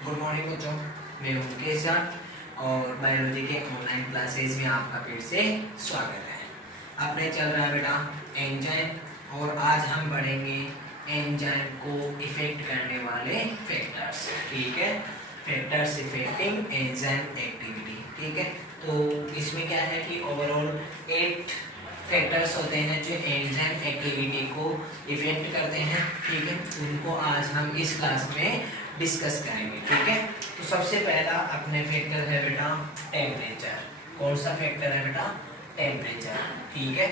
Good morning बच्चों, मैं हूं मुकेश जाट और बायोलॉजी के ऑनलाइन क्लासेस में आपका फिर से स्वागत है। अपने चल रहा है बेटा एंजाइम और आज हम पढ़ेंगे एंजाइम को इफेक्ट करने वाले फैक्टर्स। ठीक है, फैक्टर्स इफेक्टिंग एंजाइम एक्टिविटी। ठीक है, तो इसमें क्या है कि ओवरऑल 8 फैक्टर्स होते हैं जो एंजाइम एक्टिविटी को इफेक्ट करते हैं। ठीक है, उनको आज हम इस क्लास में डिस्कस करेंगे। ठीक है, तो सबसे पहला अपने फैक्टर है बेटा टेम्परेचर। कौन सा फैक्टर है बेटा? टेम्परेचर। ठीक है,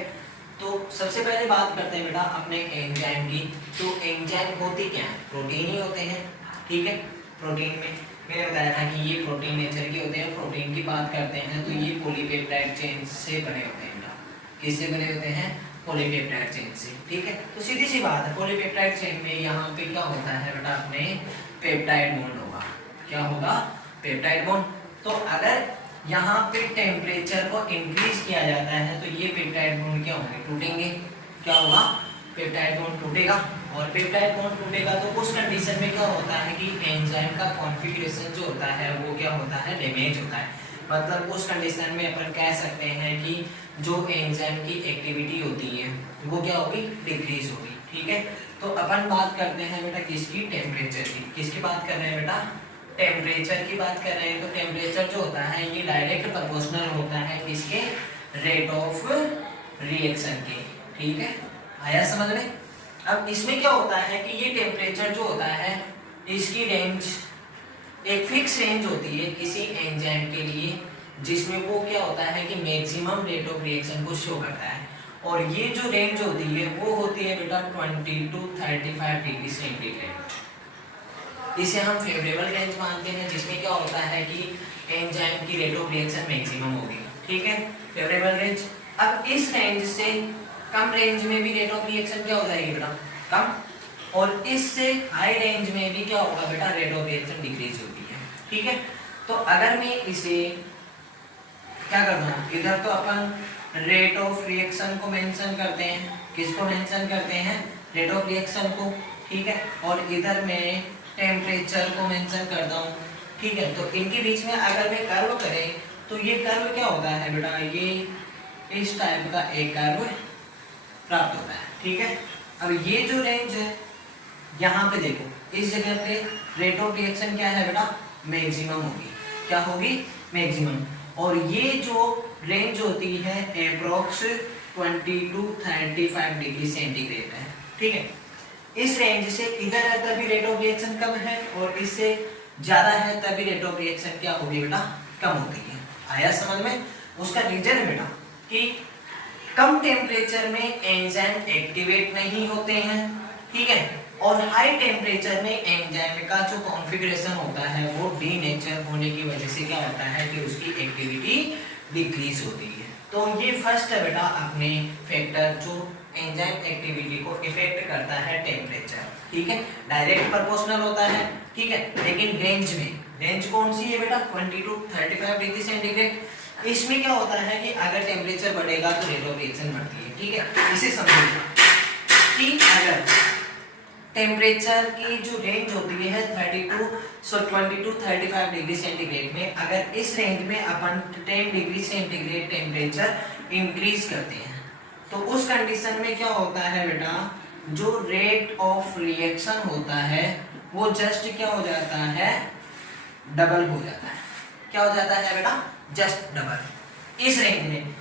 तो सबसे पहले बात करते हैं बेटा अपने एंजाइम की। तो एंजाइम होती क्या है? प्रोटीन ही होते हैं। ठीक है, प्रोटीन में मैंने बताया था कि ये प्रोटीन नेचर के होते हैं। प्रोटीन की बात करते हैं तो ये पॉलीपेप्टाइड चेन से बने होते हैं बेटा। किससे बने होते हैं? पॉलीपेप्टाइड चेन से। ठीक है, तो सीधी सी बात है, पॉलीपेप्टाइड चेन में यहाँ पे क्या होता है बेटा? अपने पेप्टाइड बॉन्ड होगा। क्या होगा? Peptide bond. तो अगर यहाँ पे टेम्परेचर को इंक्रीज किया जाता है तो ये पेप्टाइड बॉन्ड क्या होंगे? टूटेंगे। क्या होगा? पेप्टाइड बॉन्ड टूटेगा और पेप्टाइड बॉन्ड टूटेगा तो उस कंडीशन में क्या होता है कि एंजाइम का कॉन्फ़िगरेशन जो होता है वो क्या होता है? डैमेज होता है। मतलब उस कंडीशन में अपन कह सकते हैं कि जो एंजाइम की एक्टिविटी होती है वो क्या होगी? डिक्रीज होगी। ठीक है, तो अपन बात करते हैं बेटा किसकी? टेम्परेचर की। किसकी बात कर रहे हैं बेटा? टेम्परेचर की बात कर रहे हैं। तो टेम्परेचर जो होता है ये डायरेक्ट प्रोपोर्शनल होता है किसके? रेट ऑफ रिएक्शन के। ठीक है, आया समझ में? अब इसमें क्या होता है कि ये टेम्परेचर जो होता है इसकी रेंज एक फिक्स रेंज होती है किसी एंजाइम के लिए, जिसमें वो क्या होता है कि मैक्सिमम रेट ऑफ रिएक्शन को शो करता है। और ये जो रेंज होती है वो होती है बेटा 20 to 35 डिग्री सेंटीग्रेड। इसे हम फेवरेबल रेंज मानते हैं, जिसमें क्या होता है कि एंजाइम की रेट ऑफ रिएक्शन मैक्सिमम होगी। ठीक है, फेवरेबल रेंज। अब इस रेंज से कम रेंज में भी रेट ऑफ रिएक्शन क्या हो जाएगी बेटा? कम। और इससे हाई रेंज में भी क्या होगा बेटा? रेट ऑफ रिएक्शन डिक्रीज होगी है। ठीक है, तो अगर मैं इसे क्या करता हूँ, इधर तो अपन रेट ऑफ रिएक्शन को मेंशन करते हैं। किसको मेंशन करते हैं? रेट ऑफ रिएक्शन को। ठीक है, और इधर मैं टेम्परेचर को मेंशन करता हूँ। ठीक है, तो इनके बीच में अगर मैं कर्व करें तो ये कर्व क्या होता है बेटा? ये इस टाइप का एक कर्व प्राप्त होता है। ठीक है, अब ये जो रेंज है यहाँ पे देखो, इस जगह पे रेट ऑफ रिएक्शन क्या है बेटा? मैक्सिमम होगी। क्या होगी? मैक्सिमम। और ये जो रेंज होती है अप्रोक्स 20 to 35 डिग्री सेंटीग्रेड है। ठीक है, इस रेंज से इधर है तभी रेट ऑफ रिएक्शन कम है और इससे ज्यादा है तभी रेट ऑफ रिएक्शन क्या होगी बेटा? कम होती है। आया समझ में? उसका रीजन बेटा कि कम टेम्परेचर में एंजाइम एक्टिवेट नहीं होते हैं। ठीक है, और हाई टेम्परेचर में एंजाइम का जो कॉन्फ़िगरेशन होता है वो डीनेचर होने की वजह से क्या होता है कि उसकी एक्टिविटी डिक्रीज होती है। तो ये फर्स्ट है बेटा अपने फैक्टर जो एंजाइम एक्टिविटी को इफेक्ट करता है, टेम्परेचर। ठीक है, डायरेक्ट प्रोपोर्शनल होता है। ठीक है, लेकिन रेंज में, रेंज कौन सी है बेटा? 20 to 35 डिग्री सेंटीग्रेड। इसमें क्या होता है कि अगर टेम्परेचर बढ़ेगा तो रेट ऑफ रिएक्शन बढ़ती है। ठीक है, इसे समझिएगा कि अगर टेम्परेचर की जो रेंज होती है 20 to 35 डिग्री सेंटीग्रेड में, अगर इस रेंज में अपन 10 डिग्री सेंटीग्रेड टेम्परेचर इंक्रीज करते हैं तो उस कंडीशन में क्या होता है बेटा? जो रेट ऑफ रिएक्शन होता है वो जस्ट क्या हो जाता है? डबल हो जाता है। क्या हो जाता है बेटा? जस्ट डबल इस रेंज में।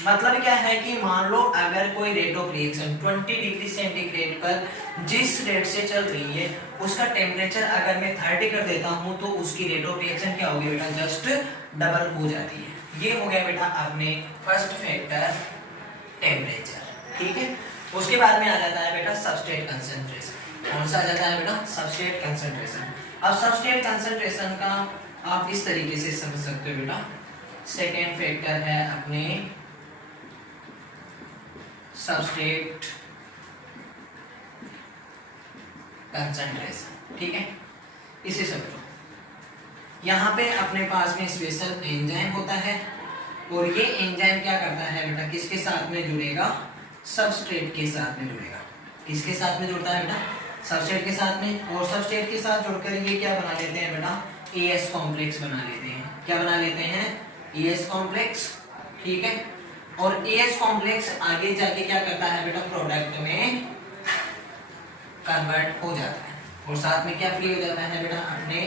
मतलब क्या है कि मान लो अगर कोई rate of reaction 20 degree centigrade पर जिस रेट से चल रही है उसका टेम्परेचर अगर मैं 30 कर देता हूं तो उसकी रेट ऑफ रिएक्शन क्या होगी बेटा? जस्ट डबल हो जाती है। ये हो गया बेटा अपने फर्स्ट फैक्टर टेम्परेचर। ठीक है, उसके बाद में आ जाता है बेटा सबस्ट्रेट कंसंट्रेशन। कौन सा आ जाता है बेटा? Substrate concentration. अब सबस्ट्रेट कंसंट्रेशन का आप इस तरीके से समझ सकते हो बेटा, सेकेंड फैक्टर है अपने सबस्ट्रेट कंसंट्रेशन। ठीक है, इसे समझो। यहाँ पे अपने पास में स्पेशल एंजाइम होता है और ये एंजाइम क्या करता है बेटा? किसके साथ में जुड़ेगा? सबस्ट्रेट के साथ में जुड़ेगा। किसके साथ में जुड़ता है बेटा? सबस्ट्रेट के साथ में, और सबस्ट्रेट के साथ जुड़कर ये क्या बना लेते हैं बेटा, एएस कॉम्प्लेक्स बना लेते हैं। क्या बना लेते हैं, एएस कॉम्प्लेक्स। ठीक है, और एएस कॉम्प्लेक्स आगे जाके क्या करता है बेटा, प्रोडक्ट में कन्वर्ट हो जाता है, और साथ में क्या फ्री हो जाता है बेटा, अपने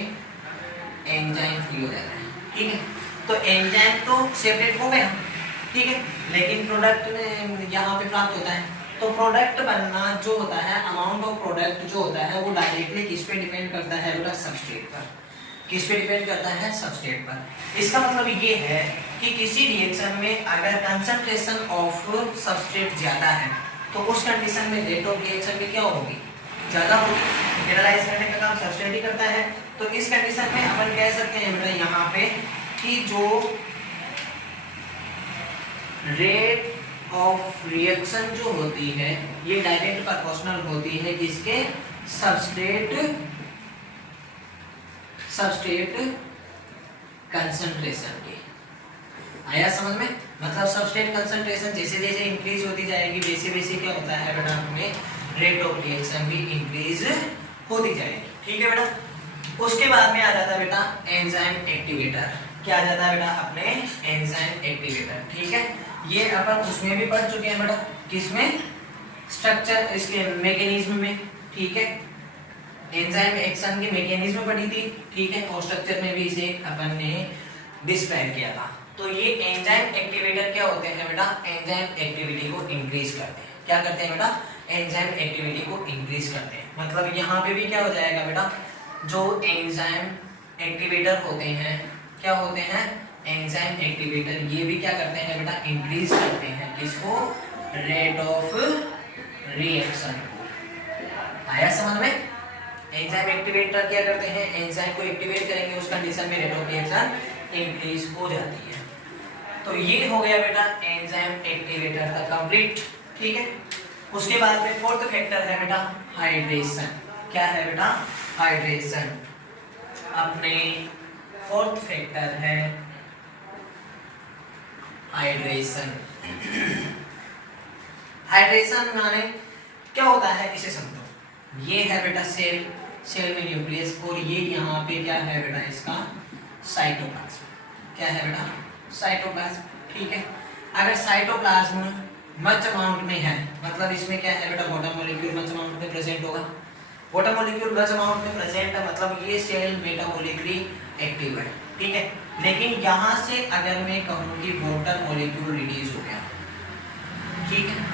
एंजाइम फ्री हो जाता है। ठीक है, तो एंजाइम तो सेपरेट हो गया, ठीक है, लेकिन प्रोडक्ट यहाँ पे प्राप्त होता है। तो प्रोडक्ट बनना जो होता है, अमाउंट ऑफ प्रोडक्ट जो होता है वो डायरेक्टली किस पे डिपेंड करता है बेटा, सबस्ट्रेट पर। किस पे डिपेंड करता है, सबस्ट्रेट पर। इसका मतलब ये है कि किसी रिएक्शन में अगर कंसंट्रेशन ऑफ सबस्ट्रेट ज्यादा है तो उस कंडीशन में रेट ऑफ रिएक्शन भी क्या होगी, ज्यादा होगी। मिनरलाइज करने का काम सबस्ट्रेट ही करता है, तो इस कंडीशन में अपन कह सकते हैं बेटा यहाँ पे कि जो रेट ऑफ रिएक्शन जो होती है ये डायरेक्ट प्रोपोर्शनल होती है किसके, सबस्ट्रेट कंसंट्रेशन की। आया समझ में, मतलब सबस्ट्रेट कंसंट्रेशन जैसे जैसे इंक्रीज होती जाएगी वैसे वैसे क्या होता है बेटा, हमें रेट ऑफ रिएक्शन भी इंक्रीज होती जाएगी। ठीक है बेटा, उसके बाद में आ जाता है बेटा एंजाइम एक्टिवेटर। क्या आ जाता है बेटा, अपने एंजाइम एक्टिवेटर। ठीक है, ये अपन उसमें भी पढ़ चुके हैं बेटा, किसमें, स्ट्रक्चर, इसके मैकेनिज्म में। ठीक है, एंजाइम एक्शन की मैकेनिज्म पढ़ी थी। ठीक है, और स्ट्रक्चर में भी इसे अपन ने डिस्क्राइब किया था। तो ये एंजाइम एक्टिवेटर क्या होते हैं बेटा, एंजाइम एक्टिविटी को इंक्रीज करते हैं। क्या करते हैं बेटा, एंजाइम एक्टिविटी को इंक्रीज करते हैं। मतलब यहाँ पे भी क्या हो जाएगा बेटा, जो एंजाइम एक्टिवेटर होते हैं, क्या होते हैं, एंजाइम एक्टिवेटर, ये भी क्या करते हैं बेटा, इंक्रीज करते हैं किसको, रेट ऑफ रिएक्शन को। आया समझ में, एंजाइम एक्टिवेटर क्या करते हैं, एंजाइम को एक्टिवेट करेंगे, उस कंडीशन में रेट ऑफ रिएक्शन इंक्रीज हो जाती है। तो ये हो गया बेटा एंजाइम एक्टिवेटर का कंप्लीट। ठीक है, उसके बाद में फोर्थ फैक्टर है बेटा हाइड्रेशन। क्या है बेटा, हाइड्रेशन। अपने फोर्थ फैक्टर है हाइड्रेशन। हाइड्रेशन माने क्या होता है, इसे समझो। ये है बेटा सेल, सेल में न्यूक्लियस, और ये यहाँ पे क्या है बेटा, इसका साइटोप्लाज्म। क्या है बेटा, साइटोप्लाज्म। ठीक है, अगर साइटोप्लाज्म मच अमाउंट में है, मतलब इसमें क्या है बेटा, वाटर मॉलिक्यूल मच अमाउंट में प्रेजेंट होगा। वाटर मॉलिक्यूल मच अमाउंट में प्रेजेंट है, मतलब ये सेल मेटाबॉलिकली एक्टिव है। ठीक है, लेकिन यहाँ से अगर मैं कहूँ कि वाटर मॉलिक्यूल रिड्यूस हो गया, ठीक है,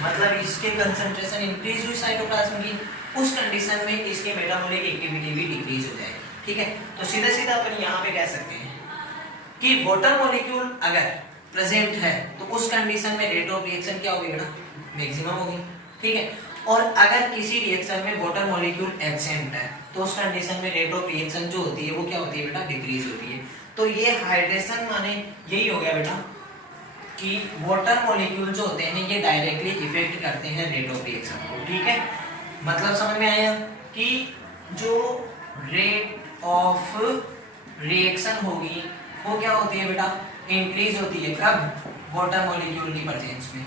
मतलब इसके कंसंट्रेशन इंक्रीज हुई साइटोप्लाज्म की, उस कंडीशन में इसकी मेटाबॉलिक एक्टिविटी भी डिक्रीज हो जाएगी। ठीक है, तो सीधा सीधा अपन यहाँ पे कह सकते हैं कि वाटर मॉलिक्यूल अगर प्रेजेंट है तो उस कंडीशन में रेट ऑफ रिएक्शन क्या होगी बेटा, मैक्सिमम होगी। ठीक है, और अगर किसी रिएक्शन में वाटर मॉलिक्यूल एब्सेंट है तो उस कंडीशन में रेट ऑफ रिएक्शन जो होती है वो क्या होती है बेटा, डिक्रीज होती है। तो ये हाइड्रेशन माने यही हो गया बेटा कि वाटर मॉलिक्यूल जो होते हैं ये डायरेक्टली इफेक्ट करते हैं रेट ऑफ रिएक्शन को। ठीक है, मतलब समझ में आया कि जो रेट ऑफ रिएक्शन होगी वो क्या होती है बेटा, इंक्रीज होती है। कब, वाटर मॉलिक्यूल की प्रेजेंस में।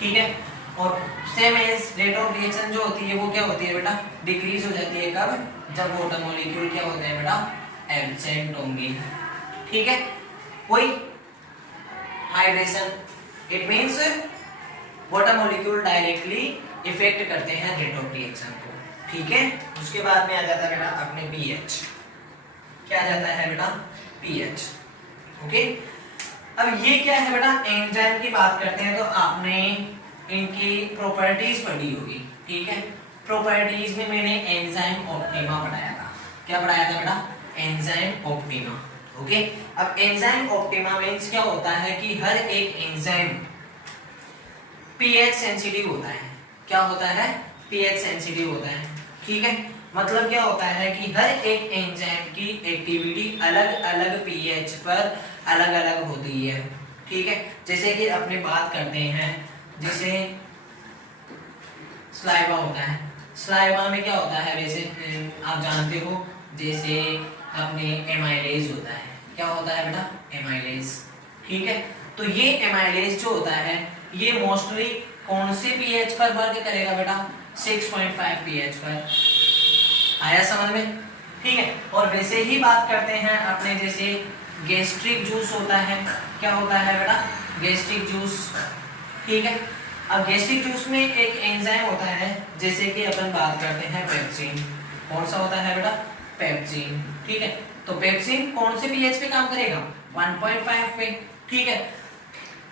ठीक है, और same as rate of reaction जो होती है वो क्या होती है बेटा, डिक्रीज हो जाती है। कब, जब वाटर मॉलिक्यूल क्या होते हैं बेटा, एब्सेंट होंगे। ठीक है, वही hydration, it means water molecule directly effect करते हैं रेट ऑफ रिएक्शन को। ठीक है, उसके बाद में आ जाता है बेटा अपने पीएच। क्या आ जाता है बेटा, पीएच। ओके, अब ये क्या है बेटा, एंजाइम की बात करते हैं तो आपने इनकी प्रॉपर्टीज पढ़ी होगी। ठीक है, प्रॉपर्टीज में मैंने एंजाइम ऑप्टिमा पढ़ाया था। क्या पढ़ाया था बेटा, एंजाइम ऑप्टिमा। ओके, अब एंजाइम ऑप्टिमा मींस क्या होता है कि हर एक एंजाइम पीएच सेंसिटिव होता है। क्या होता है, पीएच सेंसिटिव होता है। ठीक है, मतलब क्या होता है कि हर एक एंजाइम की एक्टिविटी अलग अलग पीएच पर अलग अलग होती है। ठीक है, जैसे कि अपने बात करते हैं, जैसे स्लाइवा होता है, स्लाइवा में क्या होता है, वैसे आप जानते हो, जैसे अपने एमाइलेज होता है। क्या होता है बेटा, एमाइलेज। ठीक है, तो ये एमाइलेज जो होता है ये मोस्टली कौन से पीएच पर वर्क करेगा बेटा, 6.5 pH पर। आया समझ में? ठीक है। और वैसे ही बात करते हैं अपने जैसे गैस्ट्रिक जूस होता है, क्या होता है बेटा? Gastric juice. ठीक है। अब गैस्ट्रिक जूस में एक एंजाइम होता है, जैसे कि अपन बात करते हैं पेप्सिन। कौन सा होता है बेटा? पेप्सिन। ठीक है। तो पेप्सिन कौन से पीएच पे काम करेगा? 1.5 पे। ठीक है।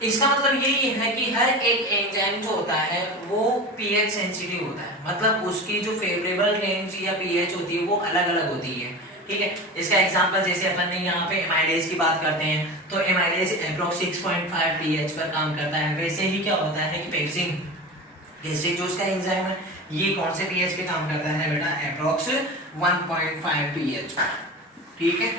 इसका मतलब यही है कि हर एक एंजाइम जो होता है वो पीएच सेंसिटिव होता है, मतलब उसकी जो फेवरेबल रेंज या पीएच होती है वो अलग अलग होती है। ठीक है। इसका एग्जांपल जैसे अपन ने यहाँ पे एमाइलेज की बात करते हैं तो एमाइलेज अप्रॉक्स 6.5 पीएच पर काम करता है। वैसे ही क्या होता है कि पेप्सिन गैस्ट्रिक जूस का एंजाइम है, ये कौन से पीएच पे काम करता है बेटा? अप्रॉक्स 1.5 पीएच पर। ठीक है।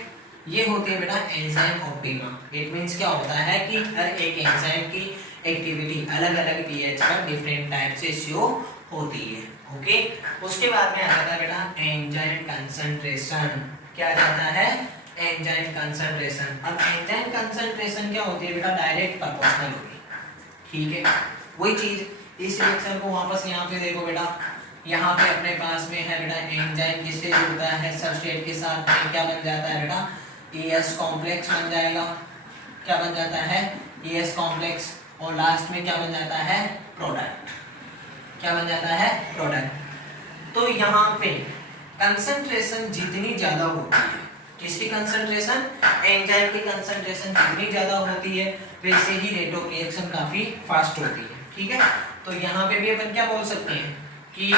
ये होते हैं बेटा एंजाइम ऑप्टिमा। इट मींस क्या होता है कि हर एक एंजाइम की एक्टिविटी अलग अलग पीएच पर डिफरेंट टाइप से शो होती है। ओके। उसके बाद में आ जाता है बेटा एंजाइम कंसंट्रेशन। क्या आ जाता है? Enzyme concentration. अब एंजाइम कंसंट्रेशन क्या होती है बेटा? डायरेक्ट प्रोपोर्शनल होगी। ठीक है। वही चीज इस रिएक्शन को वापस यहाँ पे देखो बेटा, यहाँ पे अपने पास में है बेटा एंजाइम किससे जुड़ता है? सबस्ट्रेट के साथ में क्या बन जाता है बेटा? ES कॉम्प्लेक्स बन जाएगा। क्या बन जाता है? ES complex. और लास्ट में क्या बन जाता है? प्रोडक्ट। क्या बन जाता है? प्रोडक्ट। तो यहाँ पे कंसंट्रेशन जितनी ज्यादा होती है, किसकी कंसंट्रेशन? एंजाइम की कंसंट्रेशन जितनी ज्यादा होती है वैसे ही रेट ऑफ रिएक्शन काफी फास्ट होती है। ठीक है। तो यहाँ पे भी अपन क्या बोल सकते हैं कि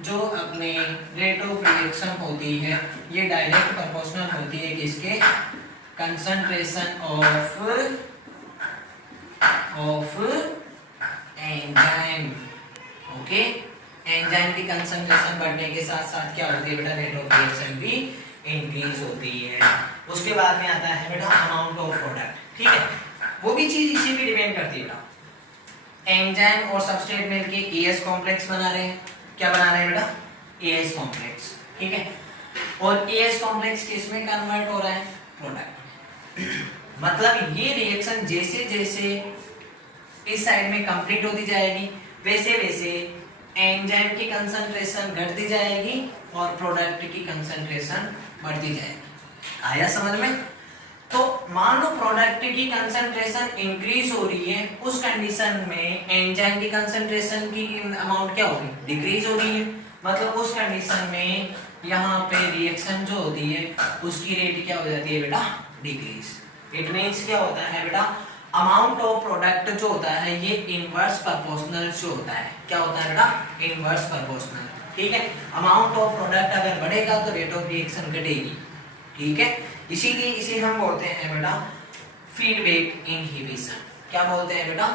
जो अपने रेट ऑफ रिएक्शन होती है ये डायरेक्ट प्रोपोर्शनल होती है किसके? Concentration of enzyme. Okay. Enzyme की कंसंट्रेशन बढ़ने के साथ साथ क्या होती है बेटा? रेट ऑफ रिएक्शन भी इंक्रीज होती है। उसके बाद में आता है बेटा अमाउंट ऑफ प्रोडक्ट। ठीक है। वो भी चीज इसी पे डिपेंड करती है बेटा। एंजाइम और सबस्ट्रेट मिलके ES कॉम्प्लेक्स बना रहे हैं। क्या बना रहे हैं बेटा? ES complex. ठीक है। और ES कॉम्प्लेक्स किस में कन्वर्ट हो रहा है? प्रोडक्ट। मतलब ये रिएक्शन जैसे जैसे इस साइड में कंप्लीट होती जाएगी वैसे वैसे एंजाइम की कंसंट्रेशन घटती जाएगी और प्रोडक्ट की कंसंट्रेशन बढ़ती जाएगी। आया समझ में? तो मान लो प्रोडक्ट की कंसंट्रेशन इंक्रीज हो रही है, उस कंडीशन में एंजाइम की कंसंट्रेशन की अमाउंट क्या होगी? डिक्रीज हो रही है। मतलब उस कंडीशन में यहाँ पे रिएक्शन जो होती है उसकी रेट क्या हो जाती है बेटा? डिक्रीज। इट मींस क्या होता है बेटा? अमाउंट ऑफ प्रोडक्ट जो होता है ये इनवर्स प्रोपोर्शनल जो होता है। क्या होता है बेटा? Inverse proportional. ठीक है। अमाउंट ऑफ प्रोडक्ट अगर बढ़ेगा तो रेट ऑफ रिएक्शन घटेगी। ठीक है। इसीलिए इसे हम बोलते हैं बेटा फीडबैक इनहिबिशन। क्या बोलते हैं बेटा?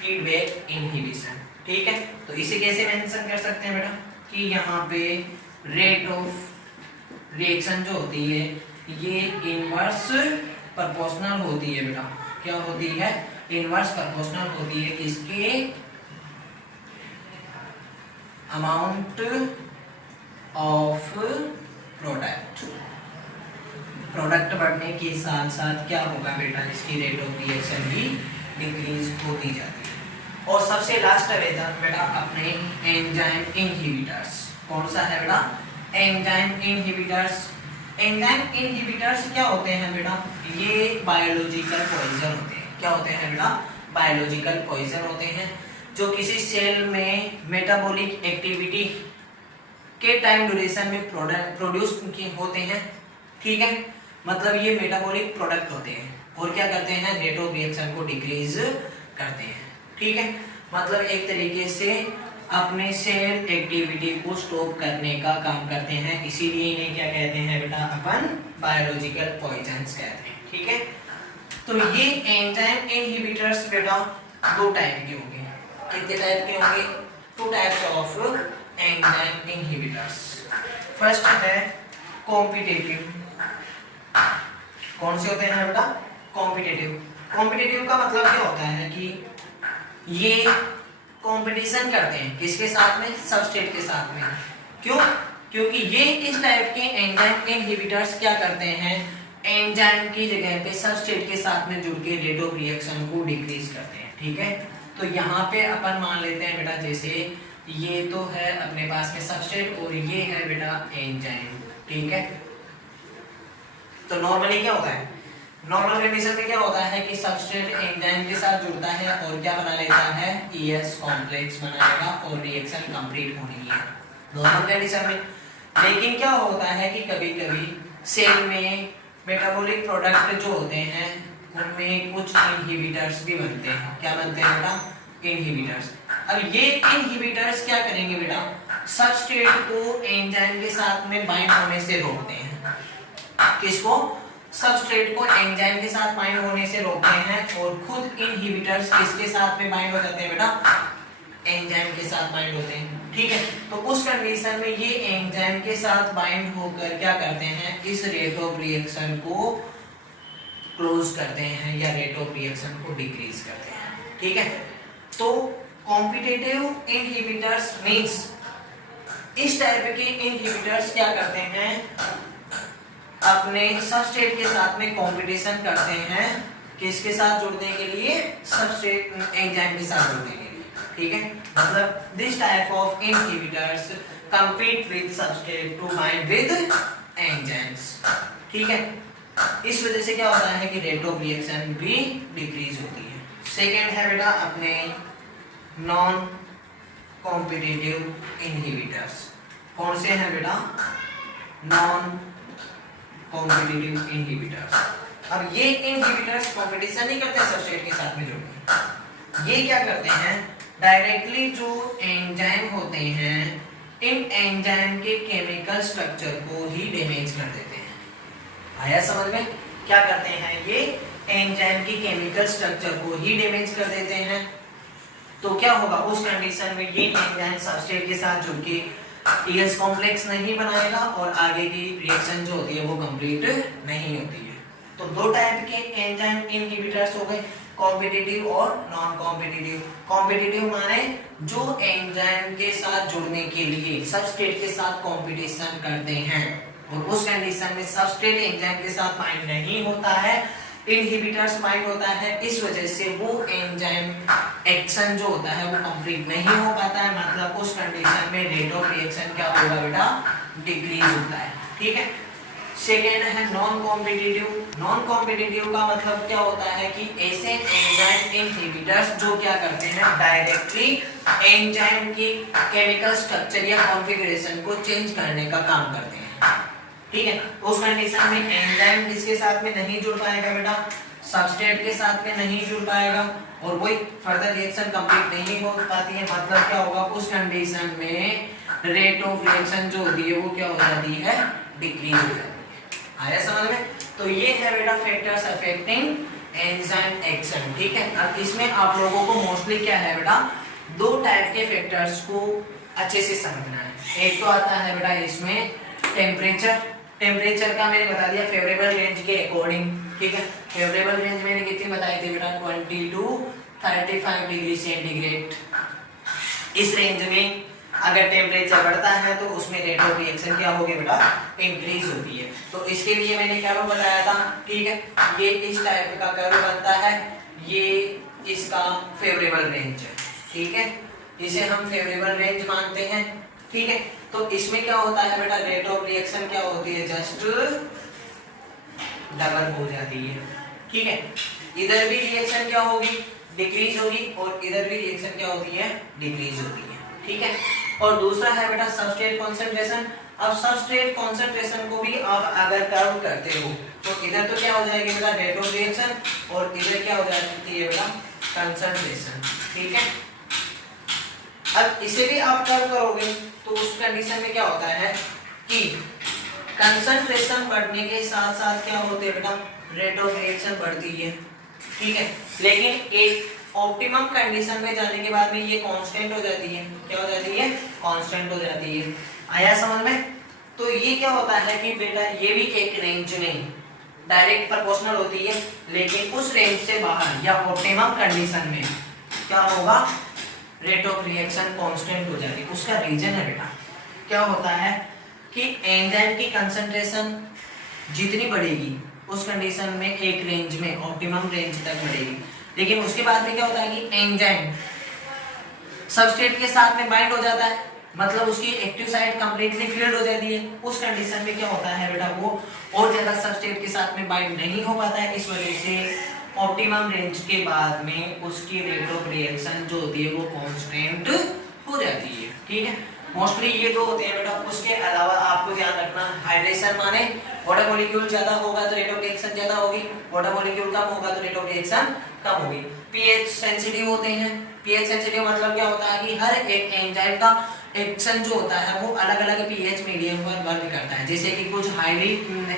Feedback inhibition. ठीक है। तो इसे कैसे मेंशन कर सकते हैं बेटा कि यहाँ पे रेट ऑफ रिएक्शन जो होती है ये इनवर्स प्रोपोर्शनल होती है बेटा। क्या होती है? इनवर्स प्रोपोर्शनल होती है किसके? Amount of product. प्रोडक्ट बढ़ने के साथ साथ क्या होगा बेटा? इसकी रेट ऑफ रिएक्शन भी डिक्रीज होती जाती है। और सबसे लास्ट है बेटा अपने एंजाइम इनहिबिटर्स। कौन सा है बेटा? Enzyme inhibitors. एंजाइम इनहिबिटर्स क्या होते हैं बेटा? ये बायोलॉजिकल पॉइजन होते हैं। क्या होते हैं बेटा? बायोलॉजिकल पॉइजन होते हैं जो किसी सेल में मेटाबॉलिक एक्टिविटी के टाइम ड्यूरेशन में प्रोड्यूस होते हैं। ठीक है। मतलब ये मेटाबॉलिक प्रोडक्ट होते हैं और क्या करते हैं? रेट ऑफ रिएक्शन को डिक्रीज करते हैं। ठीक है। मतलब एक तरीके से अपने सेल एक्टिविटी को स्टॉप करने का काम करते हैं। इसीलिए इन्हें क्या कहते हैं बेटा? अपन बायोलॉजिकल पॉइजन्स कहते हैं। ठीक है। तो ये एंजाइम इनहिबिटर्स बेटा दो टाइप के होंगे। कितने टाइप के होंगे? 2 types of enzyme inhibitors. First है कॉम्पिटिटिव। कौन से होते हैं बेटा? कॉम्पिटिटिव। कॉम्पिटिटिव का मतलब क्या होता है कि ये कंपटीशन करते हैं किसके साथ में? सबस्ट्रेट के साथ में। क्यों? क्योंकि ये इस टाइप के एंजाइम इनहिबिटर्स क्या करते हैं? एंजाइम की जगह पे सबस्ट्रेट के साथ में जुड़ के रेट ऑफ रिएक्शन को डिक्रीज करते हैं। ठीक है। तो यहाँ पे अपन मान लेते हैं बेटा जैसे ये तो है अपने पास में सबस्ट्रेट और ये है बेटा एंजाइम, ठीक है। तो नॉर्मली क्या होता है, नॉर्मल कंडीशन में क्या होता है कि सबस्ट्रेट एंजाइम के साथ जुड़ता है और क्या बना लेता है, ES कॉम्प्लेक्स बनाएगा और रिएक्शन कंप्लीट होनी है नॉर्मल कंडीशन में। लेकिन क्या होता है कि कभी कभी सेल में मेटाबॉलिक प्रोडक्ट जो होते हैं उनमें कुछ इनहिबिटर्स भी बनते हैं। क्या बनते हैं बेटा, इनहिबिटर्स। अब ये इनहिबिटर्स क्या करेंगे बेटा, सबस्ट्रेट को एंजाइम के साथ में बाइंड होने से रोकते हैं। किसको, सबस्ट्रेट को एंजाइम के साथ बाइंड होने से रोकते हैं और खुद इनहिबिटर्स किसके साथ में बाइंड हो जाते हैं बेटा, एंजाइम के साथ बाइंड होते हैं, ठीक है। तो उस कंडीशन में ये एंजाइम के साथ बाइंड होकर क्या करते हैं, इस रेट ऑफ रिएक्शन को क्लोज करते हैं या रेट ऑफ रिएक्शन को डिक्रीज करते हैं, ठीक है। तो कॉम्पिटिटिव इनहिबिटर्स मींस इस टाइप के इनहिबिटर्स क्या करते हैं, अपने सबस्ट्रेट के साथ में कंपटीशन करते हैं, किसके साथ जुड़ने के लिए, सबस्ट्रेट एंजाइम के साथ जुड़ने के लिए, ठीक है। मतलब this type of inhibitors compete with substrate to bind with enzymes, ठीक है। इस वजह से क्या होता है कि रेट ऑफ रिएक्शन भी डिक्रीज होती है। सेकेंड है बेटा अपने नॉन कॉम्पिटिटिव इनहिबिटर्स। कौन से हैं बेटा, नॉन कॉम्पिटिटिव इनहिबिटर्स। अब ये इनहिबिटर्स कंपटीशन नहीं करते सबस्ट्रेट के साथ में जुड़कर, ये क्या करते हैं, डायरेक्टली जो एंजाइम होते हैं इन एंजाइम के केमिकल स्ट्रक्चर को ही डैमेज कर देते हैं। आया समझ में, क्या करते हैं, ये एंजाइम की केमिकल स्ट्रक्चर को ही डैमेज कर देते हैं। तो क्या होगा उस कंडीशन में, ये एंजाइम सबस्ट्रेट के साथ जुड़ के ES कॉम्प्लेक्स नहीं बनाएगा और आगे की रिएक्शन जो होती है वो कंप्लीट नहीं होती है। तो दो टाइप के एंजाइम इनहिबिटर्स हो गए, कॉम्पिटिटिव और नॉन कॉम्पिटिटिव। कॉम्पिटिटिव माने जो एंजाइम के साथ जुड़ने के लिए सबस्ट्रेट के साथ कंपटीशन करते हैं और उस कंडीशन में सबस्ट्रेट एंजाइम के साथ बाइंड नहीं होता है, इनहिबिटर्स बाइंड होता है, इस वजह से वो एंजाइम एक्शन जो होता है वो कंप्लीट नहीं हो पाता है। मतलब उस कंडीशन में रेट ऑफ रिएक्शन क्या होगा बेटा, डिक्रीज होता है, ठीक है। सेकेंड है नॉन कॉम्पिटिटिव। नॉन कॉम्पिटिटिव का मतलब क्या होता है कि ऐसे एंजाइम इनहिबिटर्स जो क्या करते हैं, डायरेक्टली एंजाइम की केमिकल स्ट्रक्चर या कॉन्फ़िगरेशन को चेंज करने का काम करते हैं, ठीक है। उस कंडीशन में एंजाइम किसके साथ में नहीं जुड़ पाएगा बेटा, सबस्ट्रेट के साथ में नहीं जुड़ पाएगा और वही फर्दर रिएक्शन कंप्लीट नहीं हो पाती है। मतलब क्या होगा उस कंडीशन में रेट ऑफ रिएक्शन जो होती है वो क्या हो जाती है, डिक्रीज हो जाती है। आया समझ में। तो ये है बेटा फैक्टर्स अफेक्टिंग एंजाइम एक्शन, ठीक है। अब इसमें आप लोगों को मोस्टली क्या है बेटा, दो टाइप के फैक्टर्स को अच्छे से समझना है। एक तो आता है बेटा इसमें टेम्परेचर। टेम्परेचर का मैंने बता दिया फेवरेबल रेंज के अकॉर्डिंग, ठीक है। फेवरेबल रेंज मैंने कितनी बताई थी बेटा, 20 to 35 डिग्री सेंटीग्रेड। इस रेंज में अगर टेम्परेचर बढ़ता है तो उसमें रेट ऑफ रिएक्शन क्या होगी बेटा, इंक्रीज होती है। तो इसके लिए मैंने क्या बताया था, ठीक है। ये इस टाइप का कर्व बनता है, ये इसका फेवरेबल रेंज है, ठीक है। इसे हम फेवरेबल रेंज मानते हैं, ठीक है। तो इसमें क्या होता है बेटा, रेट ऑफ रिएक्शन क्या होती है, जस्ट डबल हो जाती है, ठीक है। इधर भी रिएक्शन क्या होगी, डिक्रीज होगी और इधर भी रिएक्शन क्या होती है, डिक्रीज होती है, ठीक है। और दूसरा है बेटा सबस्ट्रेट कॉन्सेंट्रेशन। अब सबस्ट्रेट कॉन्सेंट्रेशन को भी आप अगर कर्व करते हो तो इधर तो क्या हो जाएगी बेटा, रेट ऑफ रिएक्शन और इधर क्या हो जाती है बेटा, कंसंट्रेशन, ठीक है। अब इसे भी आप कर्व करोगे तो उस कंडीशन में क्या होता है कि कंसंट्रेशन बढ़ने के साथ साथ क्या होते हैं बेटा, रेट ऑफ रिएक्शन बढ़ती है, ठीक है। लेकिन एक ऑप्टिमम कंडीशन में जाने के बाद में ये कांस्टेंट हो जाती है, क्या हो जाती है, कांस्टेंट हो जाती है। आया समझ में। तो ये क्या होता है कि बेटा ये भी एक रेंज में डायरेक्ट प्रोपोर्शनल होती है, लेकिन उस रेंज से बाहर या ऑप्टिमम कंडीशन में क्या होगा, रेट ऑफ रिएक्शन कांस्टेंट हो जाती है। उसका रीजन है बेटा, क्या होता है कि एंजाइम की कंसंट्रेशन जितनी बढ़ेगी उस कंडीशन में एक रेंज में ऑप्टिमम रेंज तक बढ़ेगी, लेकिन उसके बाद में क्या होता है कि एंजाइम सबस्ट्रेट के साथ में बाइंड हो जाता है, मतलब उसकी एक्टिव साइट कंप्लीटली फील्ड हो जाती है। उस कंडीशन में क्या होता है बेटा, वो और ज्यादा सबस्ट्रेट के साथ में बाइंड नहीं हो पाता है, इस वजह से ऑप्टिमम रेंज के बाद में उसकी रेट ऑफ रिएक्शन जो होती है वो कांस्टेंट हो जाती है। ठीक है, मोस्टली ये दो होते हैं बेटा। उसके अलावा आपको ध्यान रखना, हाइड्रेशन माने वाटर मॉलिक्यूल ज्यादा होगा तो रेट ऑफ रिएक्शन ज्यादा होगी, वाटर मॉलिक्यूल कम होगा तो रेट ऑफ रिएक्शन कम होगी। पीएच सेंसिटिव होते हैं। पीएच सेंसिटिव मतलब क्या होता है कि हर एक एंजाइम का एक्शन जो होता है वो अलग अलग पीएच मीडियम पर वर्क करता है। जैसे कि कुछ हाईली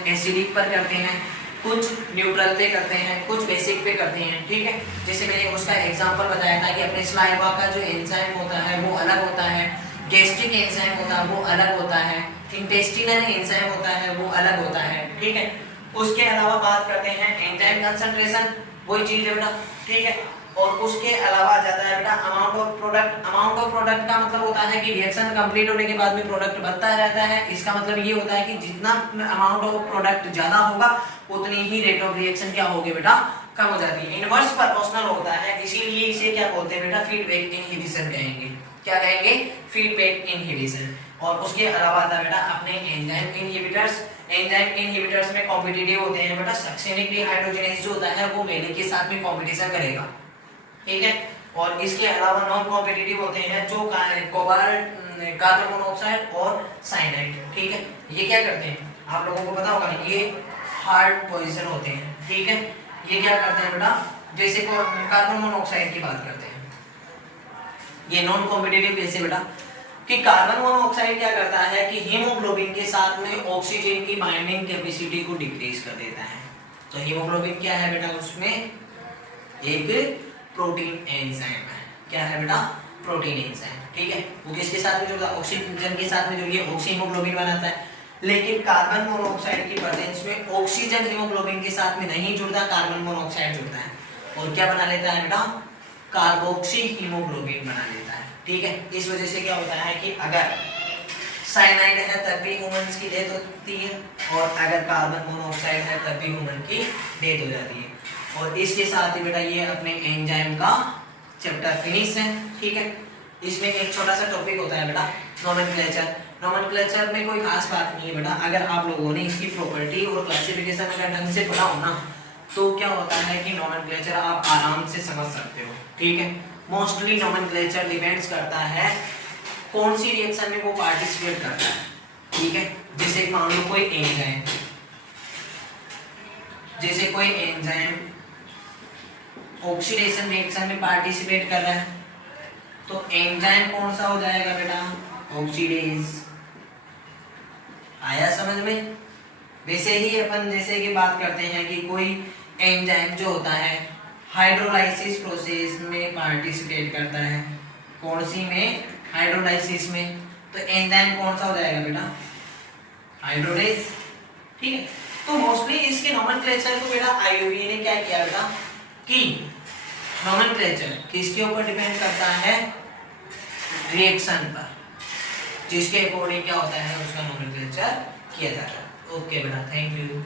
एसिडिक पर करते हैं, कुछ न्यूट्रल पे करते हैं, कुछ बेसिक पे करते हैं। ठीक है, जैसे मैंने उसका एग्जांपल बताया था कि अपने स्लाइवा का जो एंजाइम होता है वो अलग होता है, गैस्ट्रिक एंजाइम होता है वो अलग होता है, इंटेस्टिनल एंजाइम होता है वो अलग होता है। ठीक है, उसके अलावा बात करते हैं एंजाइम कंसंट्रेशन, वही चीज है बेटा। ठीक है, और उसके अलावा आ जाता है बेटा amount of product. Amount of product का मतलब होता है कि रिएक्शन कंप्लीट होने के बाद में प्रोडक्ट बनता रहता है। इसका मतलब ये होता है कि जितना अमाउंट ऑफ प्रोडक्ट ज्यादा होगा उतनी ही रेट ऑफ रिएक्शन क्या होगी बेटा, कम हो जाती है। इनवर्स प्रोपोर्शनल होता है, इसीलिए इसे क्या बोलते हैं बेटा, फीडबैक इनहिबिशन कहेंगे। क्या कहेंगे, फीडबैक इनहिबिशन। और उसके अलावा आता है बेटा अपने एंजाइम इनहिबिटर्स। एंजाइम इनहिबिटर्स में कॉम्पिटिटिव होते हैं बेटा। सक्सेनिक डिहाइड्रोजनेज जो होता है वो वेलिक के साथ में कॉम्पिटिशन करेगा। ठीक है, और इसके अलावा नॉन कॉम्पिटिटिव होते हैं जो कोबाल्ट, कार्बन मोनोऑक्साइड और साइनाइड। ठीक है, ये क्या करते हैं आप लोगों को पता होगा, ये हार्ड पॉइजन होते हैं। ठीक है, ये क्या करते हैं बेटा, जैसे कार्बन मोनोऑक्साइड की बात करते हैं, ये नॉन कॉम्पिटिटिव कैसे बेटा, कि कार्बन मोनोऑक्साइड क्या करता है कि हीमोग्लोबिन के साथ में ऑक्सीजन की बाइंडिंग कैपेसिटी को डिक्रीज कर देता है। तो हीमोग्लोबिन क्या है बेटा, उसमें एक प्रोटीन एंजाइम है। क्या है बेटा, प्रोटीन एंजाइम। ठीक है, वो किसके साथ में जुड़ता है, ऑक्सीजन के साथ में जुड़ के ऑक्सीहीमोग्लोबिन बनाता है। लेकिन कार्बन मोनोऑक्साइड की प्रेजेंस में ऑक्सीजन हीमोग्लोबिन के साथ में नहीं जुड़ता, कार्बन मोनोऑक्साइड जुड़ता है और क्या बना लेता है बेटा, कार्बोक्सी हीमोग्लोबिन बना लेता है। ठीक है, इस वजह से क्या होता है कि अगर साइनाइड है तब भी ह्यूमंस की डेथ होती है, और अगर कार्बन मोनोऑक्साइड है तब भी ह्यूमन की डेथ हो जाती है। और इसके साथ ही बेटा ये अपने एंजाइम का चैप्टर फिनिश है। ठीक है, इसमें एक छोटा सा टॉपिक होता है बेटा नोमेनक्लेचर। नोमेनक्लेचर में कोई खास बात नहीं है बेटा, अगर आप लोगों ने इसकी प्रॉपर्टी और क्लासिफिकेशन अगर ढंग से पढ़ा हो ना तो क्या होता है कि नोमेनक्लेचर आप आराम से समझ सकते हो। ठीक है, मोस्टली नोमेनक्लेचर डिपेंड्स करता है कौन सी रिएक्शन में वो पार्टिसिपेट करता है। ठीक है, जैसे मान लो कोई एंजाइम, जैसे कोई एंजाइम ऑक्सीडेशन रिएक्शन में पार्टिसिपेट कर रहा है तो एंजाइम कौन सा हो जाएगा बेटा, ऑक्सीडेज। आया समझ में। वैसे ही अपन जैसे कि बात करते हैं कि कोई एंजाइम जो होता है हाइड्रोलाइसिस प्रोसेस में पार्टिसिपेट करता है, कौन सी में, हाइड्रोलाइसिस में, तो एंजाइम कौन सा हो जाएगा बेटा, हाइड्रोलेज। ठीक है, तो मोस्टली इसके नोमेनक्लेचर को बेटा आईयूबीए ने क्या किया बेटा कि नोमेनक्लेचर किसके ऊपर डिपेंड करता है, रिएक्शन पर, जिसके अकॉर्डिंग क्या होता है उसका नोमेनक्लेचर किया जाता है। ओके बेटा, थैंक यू।